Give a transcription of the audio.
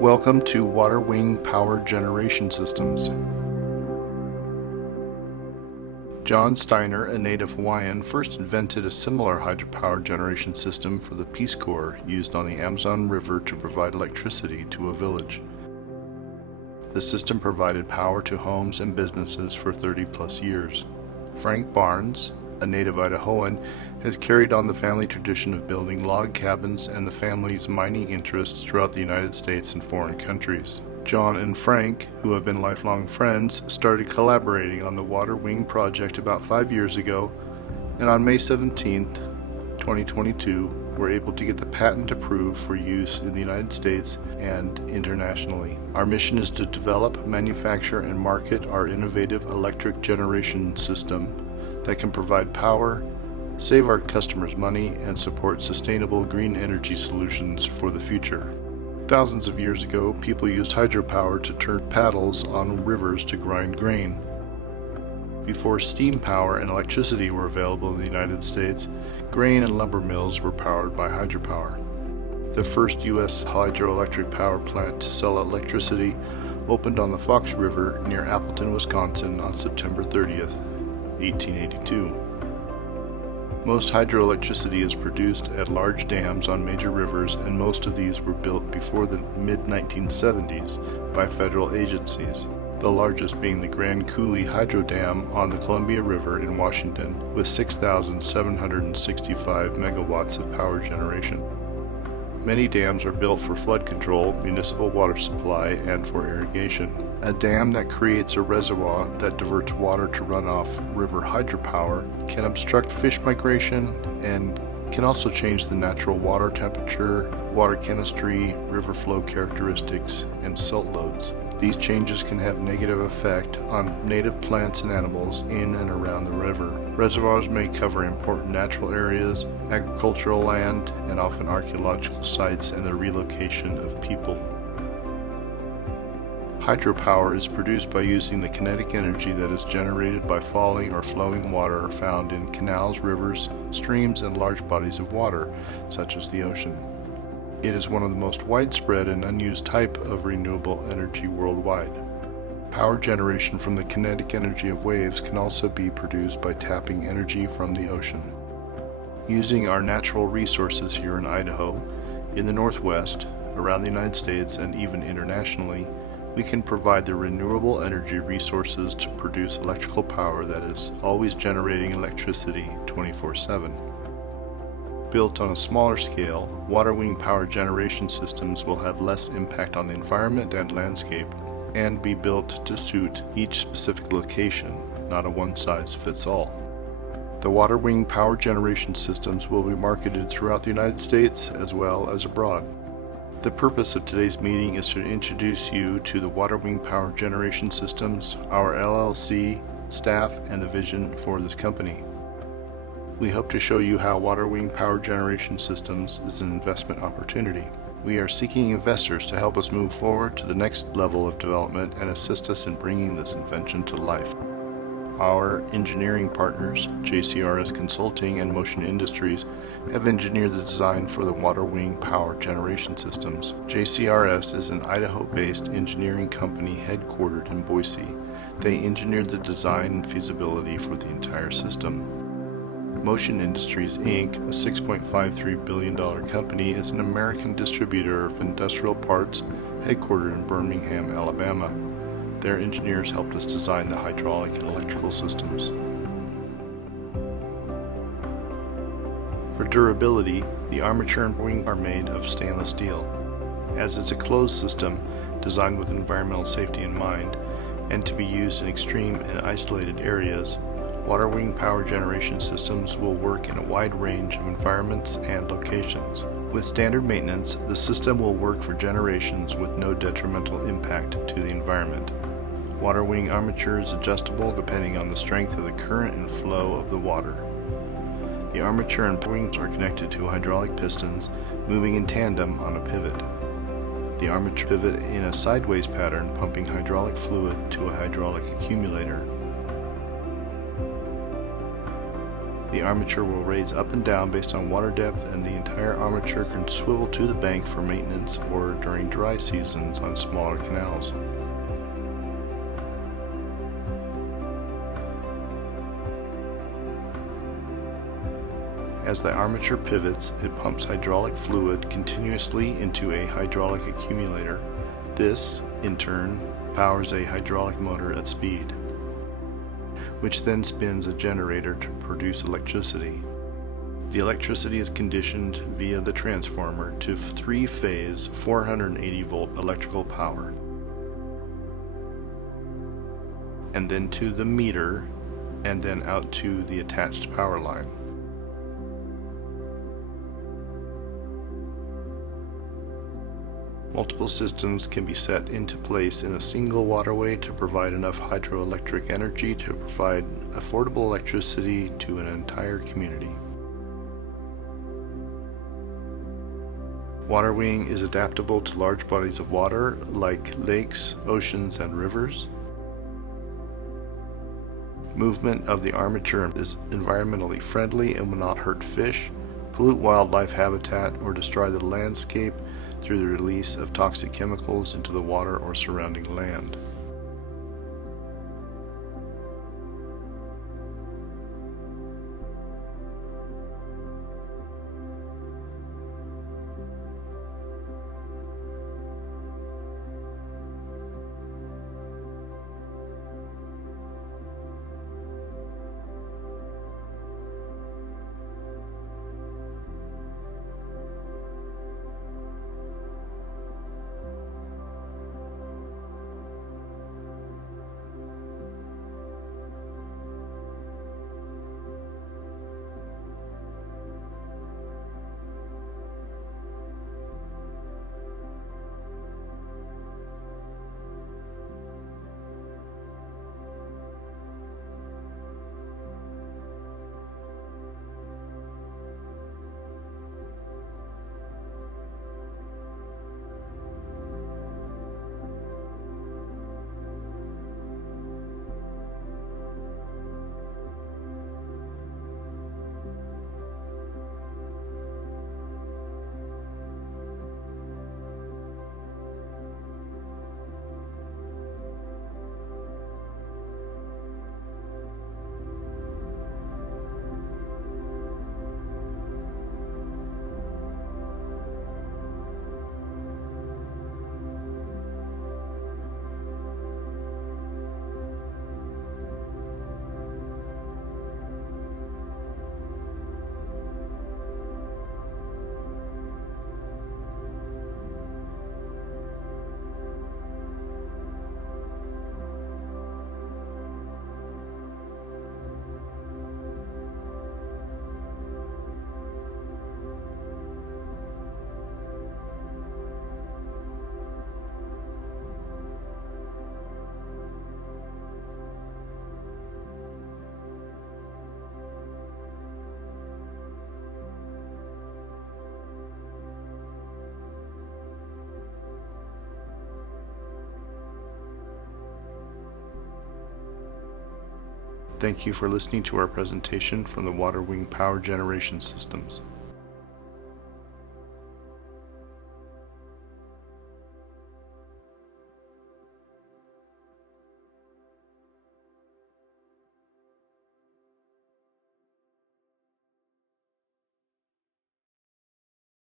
Welcome to Waterwing Power Generation Systems. John Steiner, a native Hawaiian, first invented a similar hydropower generation system for the Peace Corps used on the Amazon River to provide electricity to a village. The system provided power to homes and businesses for 30-plus years. Frank Barnes, a native Idahoan, has carried on the family tradition of building log cabins and the family's mining interests throughout the United States and foreign countries. John and Frank, who have been lifelong friends, started collaborating on the Waterwing project about 5 years ago, and on May 17, 2022, were able to get the patent approved for use in the United States and internationally. Our mission is to develop, manufacture, and market our innovative electric generation system that can provide power, save our customers money, and support sustainable green energy solutions for the future. Thousands of years ago, people used hydropower to turn paddles on rivers to grind grain. Before steam power and electricity were available in the United States, grain and lumber mills were powered by hydropower. The first U.S. hydroelectric power plant to sell electricity opened on the Fox River near Appleton, Wisconsin on September 30th, 1882. Most hydroelectricity is produced at large dams on major rivers, and most of these were built before the mid-1970s by federal agencies, the largest being the Grand Coulee Hydro Dam on the Columbia River in Washington, with 6,765 megawatts of power generation. Many dams are built for flood control, municipal water supply, and for irrigation. A dam that creates a reservoir that diverts water to runoff river hydropower can obstruct fish migration and can also change the natural water temperature, water chemistry, river flow characteristics, and silt loads. These changes can have negative effect on native plants and animals in and around the river. Reservoirs may cover important natural areas, agricultural land, and often archaeological sites and the relocation of people. Hydropower is produced by using the kinetic energy that is generated by falling or flowing water found in canals, rivers, streams, and large bodies of water, such as the ocean. It is one of the most widespread and unused type of renewable energy worldwide. Power generation from the kinetic energy of waves can also be produced by tapping energy from the ocean. Using our natural resources here in Idaho, in the Northwest, around the United States, and even internationally, we can provide the renewable energy resources to produce electrical power that is always generating electricity 24/7. Built on a smaller scale, Waterwing power generation systems will have less impact on the environment and landscape and be built to suit each specific location, not a one-size-fits-all. The Waterwing power generation systems will be marketed throughout the United States as well as abroad. The purpose of today's meeting is to introduce you to the Waterwing Power Generation Systems, our LLC, staff, and the vision for this company. We hope to show you how Waterwing Power Generation Systems is an investment opportunity. We are seeking investors to help us move forward to the next level of development and assist us in bringing this invention to life. Our engineering partners, JCRS Consulting and Motion Industries, have engineered the design for the Waterwing Power Generation Systems. JCRS is an Idaho-based engineering company headquartered in Boise. They engineered the design and feasibility for the entire system. Motion Industries, Inc., a $6.53 billion company, is an American distributor of industrial parts headquartered in Birmingham, Alabama. Their engineers helped us design the hydraulic and electrical systems. For durability, the armature and wing are made of stainless steel. As it's a closed system designed with environmental safety in mind and to be used in extreme and isolated areas, Waterwing power generation systems will work in a wide range of environments and locations. With standard maintenance, the system will work for generations with no detrimental impact to the environment. Waterwing armature is adjustable depending on the strength of the current and flow of the water. The armature and wings are connected to hydraulic pistons moving in tandem on a pivot. The armature pivot in a sideways pattern, pumping hydraulic fluid to a hydraulic accumulator. The armature will raise up and down based on water depth, and the entire armature can swivel to the bank for maintenance or during dry seasons on smaller canals. As the armature pivots, it pumps hydraulic fluid continuously into a hydraulic accumulator. This, in turn, powers a hydraulic motor at speed, which then spins a generator to produce electricity. The electricity is conditioned via the transformer to three-phase 480-volt electrical power, and then to the meter, and then out to the attached power line. Multiple systems can be set into place in a single waterway to provide enough hydroelectric energy to provide affordable electricity to an entire community. Waterwing is adaptable to large bodies of water like lakes, oceans, and rivers. Movement of the armature is environmentally friendly and will not hurt fish, pollute wildlife habitat, or destroy the landscape through the release of toxic chemicals into the water or surrounding land. Thank you for listening to our presentation from the Waterwing Power Generation Systems.